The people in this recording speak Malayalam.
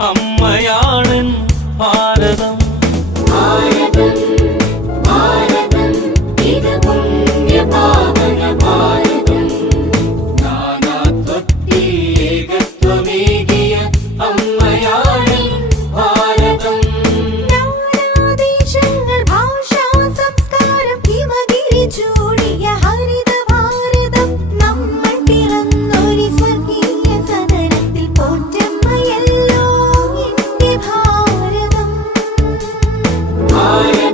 അമ്മയാണ് ഭാരതം ഭാരതം Hallelujah.